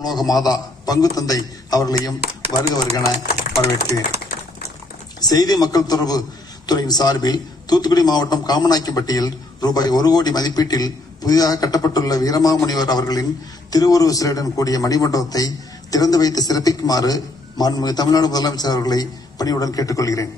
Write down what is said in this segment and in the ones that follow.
உலோக மாதா பங்கு தந்தை அவர்களையும் வருக வருகன வரவேற்கிறேன். செய்தி மக்கள் தொடர்பு துறையின் சார்பில் தூத்துக்குடி மாவட்டம் காமநாயக்கம்பட்டியில் ரூபாய் ஒரு கோடி மதிப்பீட்டில் புதிதாக கட்டப்பட்டுள்ள வீரமாமுனிவர் அவர்களின் திருவுருவ சிலையுடன் கூடிய மணிமண்டபத்தை திறந்து வைத்து சிறப்பிக்குமாறு மாண்புமிகு தமிழ்நாடு முதலமைச்சர் அவர்களை பணியுடன் கேட்டுக்கொள்கிறேன்.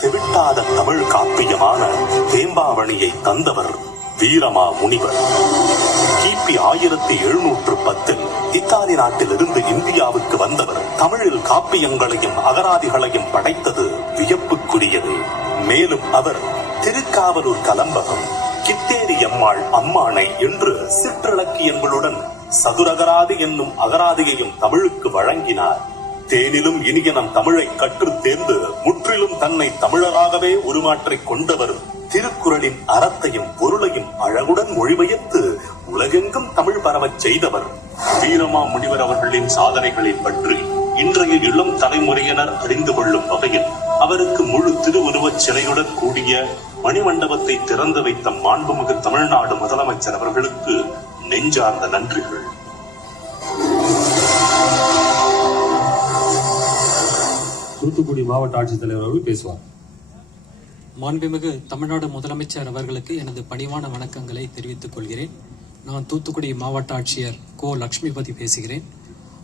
தெவிட்டாத தமிழ் காப்பியமான தேம்பாவணியை தந்தவர் வீரமா முனிவர். கிபி ஆயிரத்தி எழுநூற்று பத்தில் இத்தாலி நாட்டிலிருந்து இந்தியாவுக்கு வந்தவர் தமிழில் காப்பியங்களையும் அகராதிகளையும் படைத்தது வியப்புக்குரியது. மேலும் அவர் திருக்காவலூர் கலம்பகம் கித்தேரி அம்மாள் அம்மானை என்று சிற்றிலக்கியங்களுடன் சதுரகராதி என்னும் அகராதியையும் தமிழுக்கு வழங்கினார். தேனிலும் இனிய நம் தமிழை கற்றுத் தேர்ந்து முற்றிலும் தன்னை தமிழராகவே உருமாற்றிக் கொண்டவர் திருக்குறளின் அறத்தையும் பொருளையும் அழகுடன் மொழிபெயர்த்து உலகெங்கும் தமிழ் பரவச் செய்தவர். வீரமா முனிவர் அவர்களின் சாதனைகளை பற்றி இன்றைய இளம் தலைமுறையினர் அறிந்து கொள்ளும் வகையில் அவருக்கு முழு திருவுருவச் சிலையுடன் கூடிய மணிமண்டபத்தை திறந்து வைத்த மாண்புமிகு தமிழ்நாடு முதலமைச்சர் அவர்களுக்கு நெஞ்சார்ந்த நன்றிகள். தூத்துக்குடி மாவட்ட ஆட்சித்தலைவர் அவர்கள் பேசுவார். மாண்புமிகு தமிழ்நாடு முதலமைச்சர் அவர்களுக்கு எனது பணிவான வணக்கங்களை தெரிவித்துக் கொள்கிறேன். நான் தூத்துக்குடி மாவட்ட ஆட்சியர் கோ லட்சுமிபதி பேசுகிறேன்.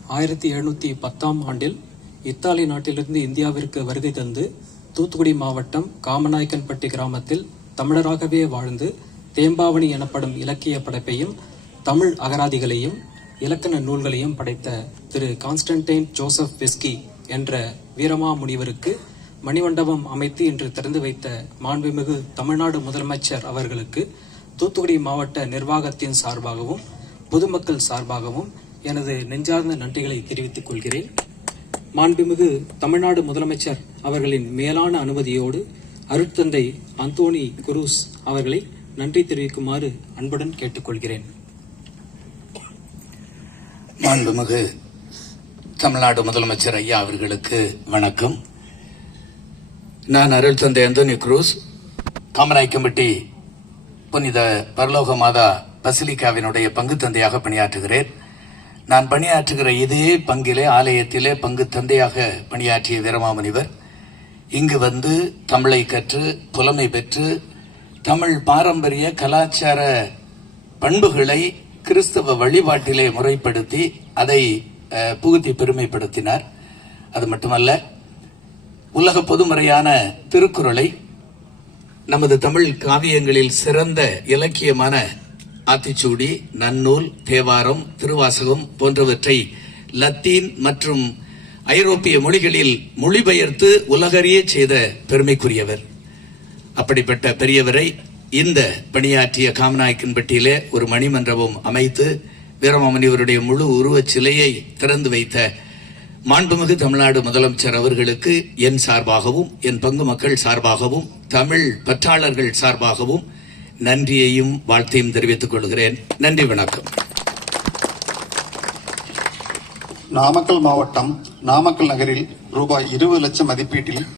ஆயிரத்தி எழுநூத்தி பத்தாம் ஆண்டில் இத்தாலி நாட்டிலிருந்து இந்தியாவிற்கு வருகை தந்து தூத்துக்குடி மாவட்டம் காமநாயக்கன்பட்டி கிராமத்தில் தமிழராகவே வாழ்ந்து தேம்பாவணி எனப்படும் இலக்கிய படைப்பையும் தமிழ் அகராதிகளையும் இலக்கண நூல்களையும் படைத்த திரு கான்ஸ்டன்டைன் ஜோசப் வெஸ்கி என்ற வீரமா முனிவருக்கு மணிமண்டபம் அமைத்து இன்று திறந்து வைத்த மாண்புமிகு தமிழ்நாடு முதலமைச்சர் அவர்களுக்கு தூத்துக்குடி மாவட்ட நிர்வாகத்தின் சார்பாகவும் பொதுமக்கள் சார்பாகவும் எனது நெஞ்சார்ந்த நன்றிகளை தெரிவித்துக் கொள்கிறேன். மாண்புமிகு தமிழ்நாடு முதலமைச்சர் அவர்களின் மேலான அனுமதியோடு அருட்தந்தை அந்தோணி குரூஸ் அவர்களை நன்றி தெரிவிக்குமாறு அன்புடன் கேட்டுக்கொள்கிறேன். மாண்புமிகு தமிழ்நாடு முதலமைச்சர் ஐயா அவர்களுக்கு வணக்கம். நான் அருள் தந்தை அந்தோனி குரூஸ் காமராய்க்கம்பட்டி புனித பரலோக மாதா பசிலிக்காவினுடைய பங்கு தந்தையாக பணியாற்றுகிறேன். நான் பணியாற்றுகிற இதே பங்கிலே ஆலயத்திலே பங்கு தந்தையாக பணியாற்றிய வீரமாமுனிவர். இங்கு வந்து தமிழை கற்று புலமை பெற்று தமிழ் பாரம்பரிய கலாச்சார பண்புகளை கிறிஸ்தவ வழிபாட்டிலே முறைப்படுத்தி அதை புகுத்தி பெருமைப்படுத்தினார். அது மட்டுமல்ல உலக பொதுமறையான திருக்குறளை நமது தமிழ் காவியங்களில் சிறந்த இலக்கியமான ஆத்திச்சூடி நன்னூல் தேவாரம் திருவாசகம் போன்றவற்றை லத்தீன் மற்றும் ஐரோப்பிய மொழிகளில் மொழிபெயர்த்து உலகறிய செய்த பெருமைக்குரியவர். அப்படிப்பட்ட பெரியவரை இந்த பணியாற்றிய காமநாயக்கன்பட்டியிலே ஒரு மணிமண்டபம் அமைத்து வீரமாமுனிவருடைய முழு உருவச் சிலையை திறந்து வைத்த மாண்புமிகு தமிழ்நாடு முதலமைச்சர் அவர்களுக்கு என் சார்பாகவும் என் பங்கு மக்கள் சார்பாகவும் தமிழ் பற்றாளர்கள் சார்பாகவும் நன்றியையும் வாழ்த்தையும் தெரிவித்துக் கொள்கிறேன். நன்றி வணக்கம். நாமக்கல் மாவட்டம் நாமக்கல் நகரில் ரூபாய் இருபது லட்சம் மதிப்பீட்டில்